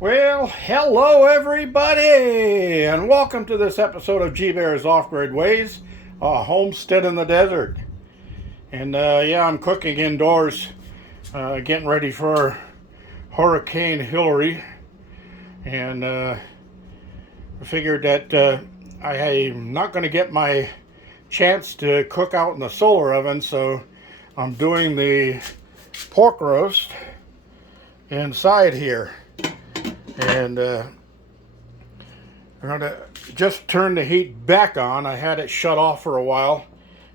Well, hello everybody, and welcome to this episode of G Bear's Off-Grid Ways, a homestead in the desert. And yeah, I'm cooking indoors, getting ready for Hurricane Hilary, and I figured that I'm not going to get my chance to cook out in the solar oven, so I'm doing the pork roast inside here. And I'm going to just turn the heat back on. I had it shut off for a while,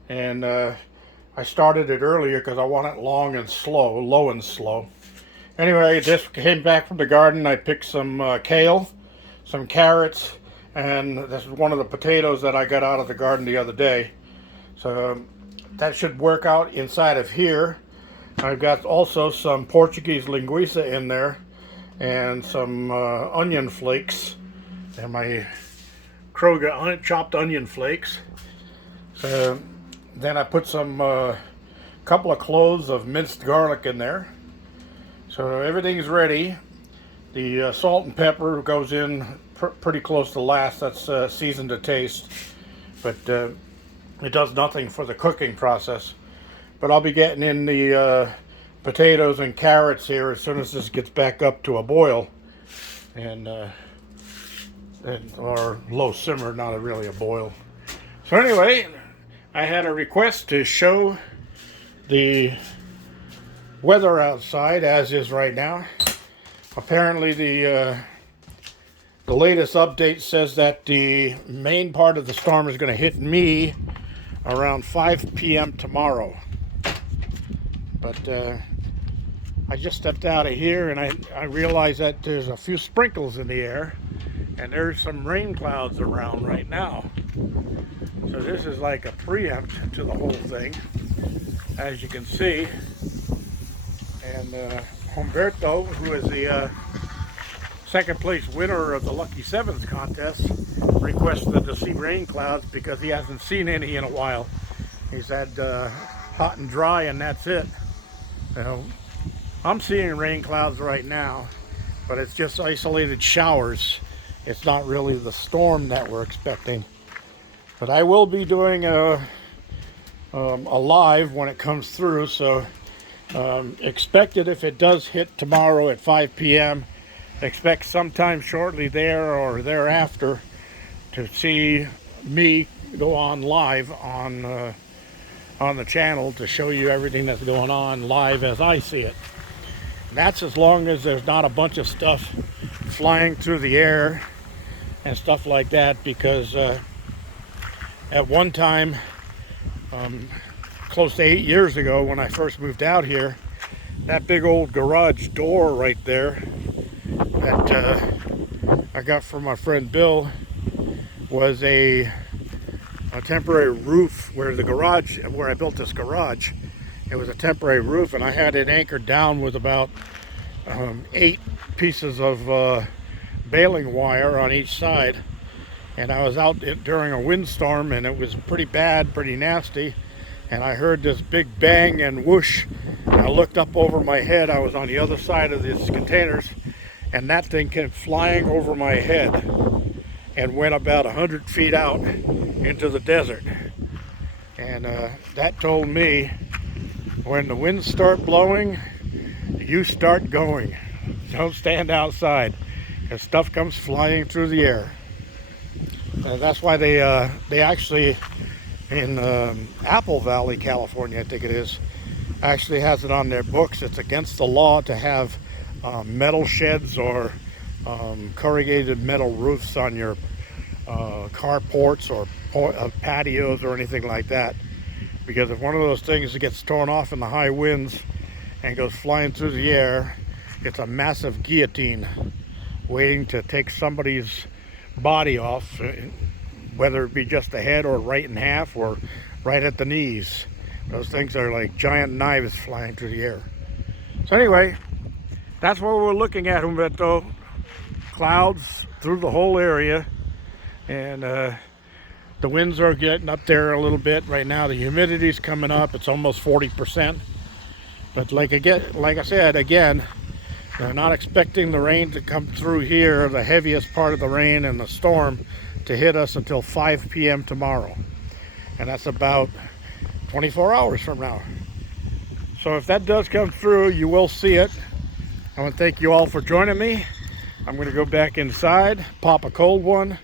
and I started it earlier because I want it long and slow, low and slow. Anyway, I just came back from the garden. I picked some kale, some carrots, and this is one of the potatoes that I got out of the garden the other day. So that should work out inside of here. I've got also some Portuguese linguiça in there, and some onion flakes, and my Kroger chopped onion flakes. So then I put some couple of cloves of minced garlic in there. So everything's ready. The salt and pepper goes in pretty close to last. That's seasoned to taste, but it does nothing for the cooking process. But I'll be getting in the potatoes and carrots here as soon as this gets back up to a boil, and or low simmer, not really a boil. So anyway, I had a request to show the weather outside as is right now. Apparently the latest update says that the main part of the storm is going to hit me around 5 p.m. tomorrow. But I just stepped out of here, and I realized that there's a few sprinkles in the air, and there's some rain clouds around right now. So this is like a preempt to the whole thing, as you can see. And Humberto, who is the second place winner of the Lucky Seventh contest, requested to see rain clouds because he hasn't seen any in a while. He's had hot and dry, and that's it. I'm seeing rain clouds right now, but it's just isolated showers. It's not really the storm that we're expecting. But I will be doing a live when it comes through, so expect it if it does hit tomorrow at 5 p.m. Expect sometime shortly there or thereafter to see me go on live on the channel to show you everything that's going on live as I see it. And that's as long as there's not a bunch of stuff flying through the air and stuff like that, because at one time, close to 8 years ago when I first moved out here, that big old garage door right there that I got from my friend Bill was a temporary roof where I built this garage. It was a temporary roof, and I had it anchored down with about 8 pieces of baling wire on each side. And I was out during a windstorm, and it was pretty bad, pretty nasty. And I heard this big bang and whoosh. And I looked up over my head. I was on the other side of these containers, and that thing came flying over my head and went about 100 feet out into the desert. And that told me, when the winds start blowing, you start going. Don't stand outside, because stuff comes flying through the air. That's why they actually, in Apple Valley, California, I think it is, actually has it on their books. It's against the law to have metal sheds or corrugated metal roofs on your carports or patios or anything like that, because if one of those things gets torn off in the high winds and goes flying through the air, it's a massive guillotine waiting to take somebody's body off, whether it be just the head or right in half or right at the knees. Those things are like giant knives flying through the air. So anyway, that's what we're looking at, Humberto. Clouds through the whole area, and the winds are getting up there a little bit right now. The humidity's coming up. It's almost 40%. But like I said, again, They're not expecting the rain to come through here, the heaviest part of the rain and the storm, to hit us until 5 p.m. tomorrow. And that's about 24 hours from now. So if that does come through, you will see it. I want to thank you all for joining me. I'm going to go back inside, pop a cold one,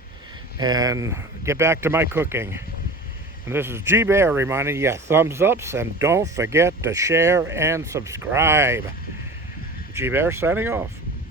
and get back to my cooking. And this is G-Bear reminding you, thumbs ups, and don't forget to share and subscribe. G-Bear signing off.